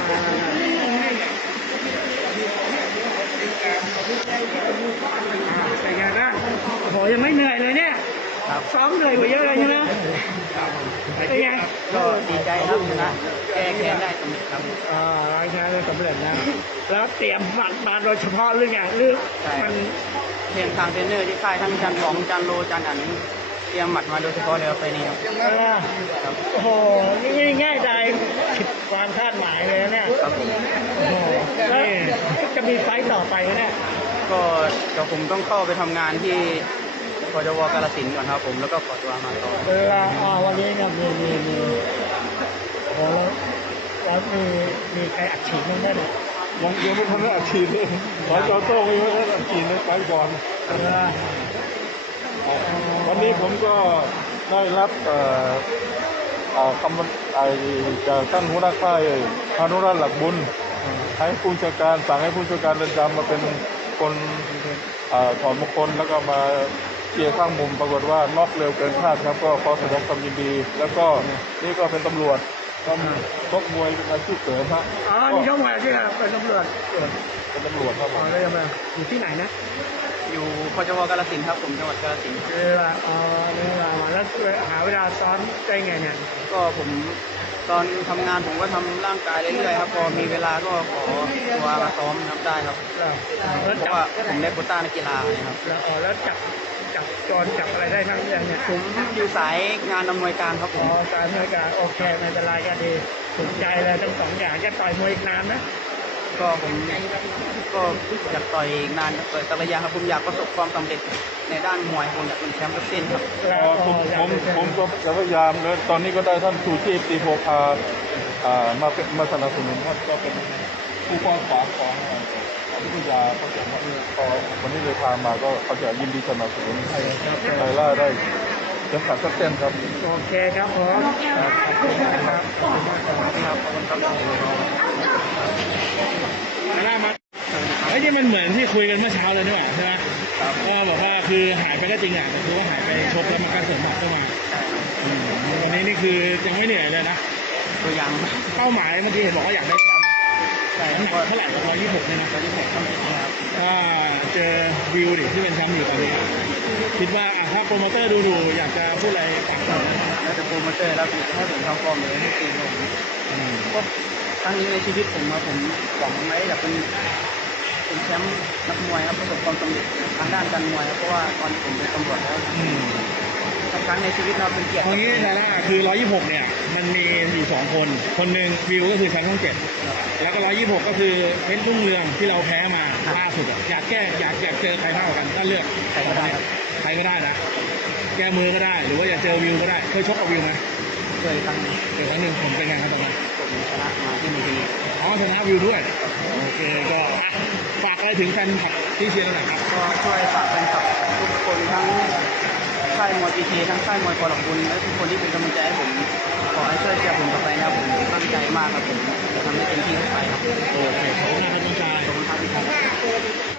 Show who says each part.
Speaker 1: เป็นไงบ้างโหยังไม่เหนื่อยเลยเนี่ยซ้อมเหนื่อยกว่าเยอะเลยใช่ไหมเป็นไง
Speaker 2: ก็ดีใจครับชนะแก้แค้นได้สำเร็จครับ
Speaker 1: ชนะได้สำเร็จนะแล้วเตรียมหมัดมาโดยเฉพาะหรือไงหรือมัน
Speaker 2: เทรนทางเทรนเนอร์ที่ค่ายทั้งจันสองจันโลจันอันเตรียมหมัดมาโดยเฉพาะเลยไปนี่ครับ
Speaker 1: โอ้โหนี่ง่ายใจผิดความคาดหมายเลยเนี่ยโอ้โหแล้วจะมีไฟต์ต่อไปเนี่ย
Speaker 2: ก็เดี๋ยวผมต้องเข้าไปทำงานที่ปจว.กาฬสินธุ์ก่อนครับผมแล้วก็ขอตัวมาต่อ
Speaker 1: วันนี้เนี่ยมีโอ้แล้วมีใครอัดฉีดมั้งได้เนี่ย
Speaker 3: ยังไม่ทันได้อัดฉีดเลยหลายจอโต้ไม่ได้อัดฉีดเลยไปก่อนวันนี้ผมก็ได้รับคำจากท่านหัวหน้าค่ายพานุรัตน์หลักบุญให้ผู้จัดการสั่งให้ผู้จัดการเรือนจำมาเป็นคนถอดมงคลแล้วก็มาเกี่ยข้างมุมปรากฏว่าน็อกเร็วเกินคาดครับก็ขอแสดงความยินดีแล้วก็นี่ก็เป็นตำรวจก็ชกมวยเป็นอาชีพเสริมครับ
Speaker 1: นี่ชกมวยที่เป็นตำรวจ
Speaker 3: เป็นตำรวจครับ
Speaker 1: แล้วยังไงอยู่ที่ไหนนะ
Speaker 2: อยู่ปจว.กาฬสินธุ์ครับผมจังหวัดกาฬสินธุ์
Speaker 1: แล้วหาเวลาซ้อมได้ไงเนี่ย
Speaker 2: ก็ผมตอนทำงานผมก็ทำร่างกายเรื่อยๆครับพอมีเวลาก็ขอตัวมาซ้อมนับได้ครับเพราะว่าผมได้โควต้านักกีฬาเลยครับ
Speaker 1: แล้วจับอะไรได้บ้างเนี่ย
Speaker 2: ผมอยู่สายงานอำนวยการครับผม
Speaker 1: การอำนวยการโอเคไม่เป็นไรก็ดีถูกใจเลยทั้งสองอย่างจะต่อยมวยอีกนานนะ
Speaker 2: ก็ผมก็อยากต่อยอีกนานเปิดตระยะครับผมอยากประสบความสำเร็จในด้านมวยผมอยากเป็นแชมป์ทุกเส้นครับ
Speaker 3: ผมก็จะพยายามเลยตอนนี้ก็ได้ท่านชูชีพตีโพคามาสนับสนุนท่านก็เป็นผู้ป้องกันของวิทยาเขาจะวันนี้เลยพามาก็เขาจะยินดีสนับสนุนให้ไทยล่าได้เข็มขัดสักเส้นครับ
Speaker 1: โอเคครับผมครับ
Speaker 2: ขอบคุณครับ
Speaker 1: ล่ามาไอ้ที่มันเหมือนที่คุยกันเมื่อเช้าเลยนี่หว่าใช่ไหมก็บอกว่าคือหายไปก็จริงอ่ะแต่คือว่าหายไปชกแล้วมันก็เสริมหมัดเข้ามาวันนี้นี่คือยังไม่เหนื่อยเลยนะ
Speaker 2: ตัวยัง
Speaker 1: เป้าหมายเมื่อกี้เห็นบอกว่าอยากได้แชมป์ใช่เท่าไหร่126เนี่ยนะ
Speaker 2: 126ครับ
Speaker 1: ถ้าเจอวิวดิที่เป็นแชมป์อยู่ตอนนี้คิดว่าถ้าโปรโมเตอร์ดูอยากจะพูดอะไรฝากหน่อย
Speaker 2: แล้วแต่โปรโมเตอร์แล้วให้ผมทำฟอร์มเลยให้ทีมผมก็ครั้งนี้ในชีวิตผมหวังไว้อยากเป็นแชมป์นักมวยครับประสบความสำเร็จทางด้านการมวยเพราะว่าตอนผมเป็นตำรวจแล้วครั้งในชีวิตเราเป็นเกียรติ
Speaker 1: ตรงนี้นะคือ126เนี่ยมันมีอยู่2คนหนึ่งวิวก็คือแชมป์ช่อง7แล้วก็126ก็คือเพชรรุ่งเรืองที่เราแพ้มาล่าสุดอยากเจอใครมากกว่ากันถ้าเลือก
Speaker 2: ใครก็ได้
Speaker 1: นะแก้มือก็ได้หรือว่าอยากเจอวิวก็ได้เคยชกกับวิวไหม
Speaker 2: เคยครั้ง
Speaker 1: นึงผมเป็นไงครับตอนนั้น
Speaker 2: ผมชนะมาที่มือที
Speaker 1: ชนะวิวด้วยโอเคก็ฝากอะไรถึงแฟนคลับที่เชียร์หน่อยครับ
Speaker 2: ก็ช่วยฝากแฟนคลับทุกคนทั้งค่ายมวยพีทีทั้งค่ายมวยปอหลอกบุญและทุกคนที่เป็นกำลังใจให้ผมขอให้ช่วยเชียร์ผมต่อไปนะผมตั้งใจมากครับผมจะทำให้เต็มที่ไปครับ
Speaker 1: โอเคขอบคุณครับ
Speaker 2: ขอบคุณครับ